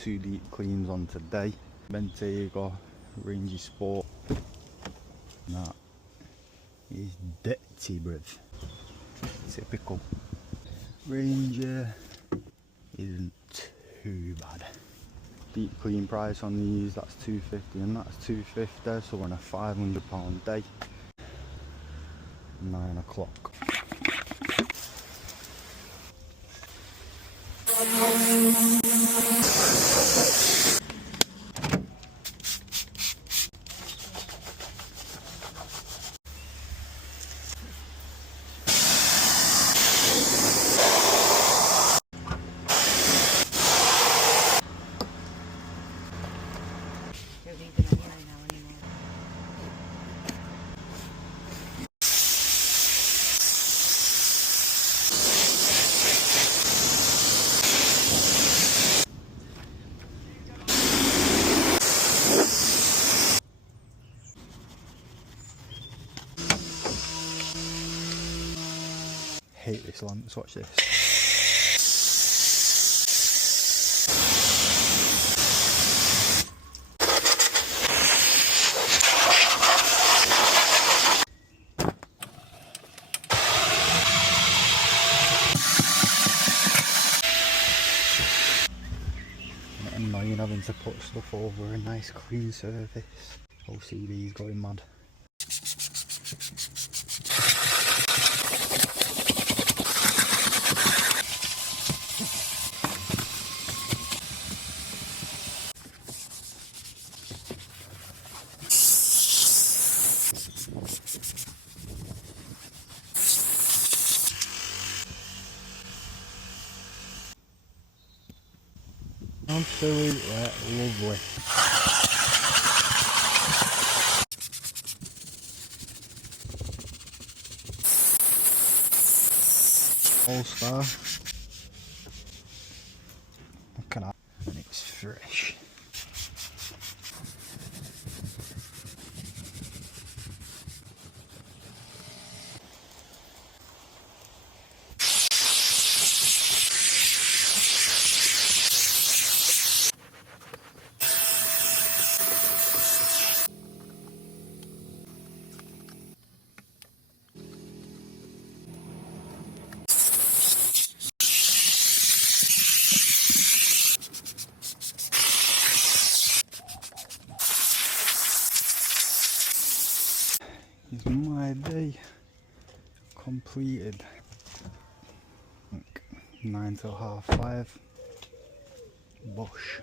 2 deep cleans on today. Bentayga, Rangy Sport. That is dirty, bruv. Typical. Ranger isn't too bad. Deep clean price on these, that's 250 and that's 250, so we're on a £500 day. 9 o'clock. Hate this lamp, let's watch this. Annoying having to put stuff over a nice clean surface. OCD's going mad. Absolutely lovely. All star. Look at that, and it's fresh. Is my day completed. 9 till 5:30. Bush.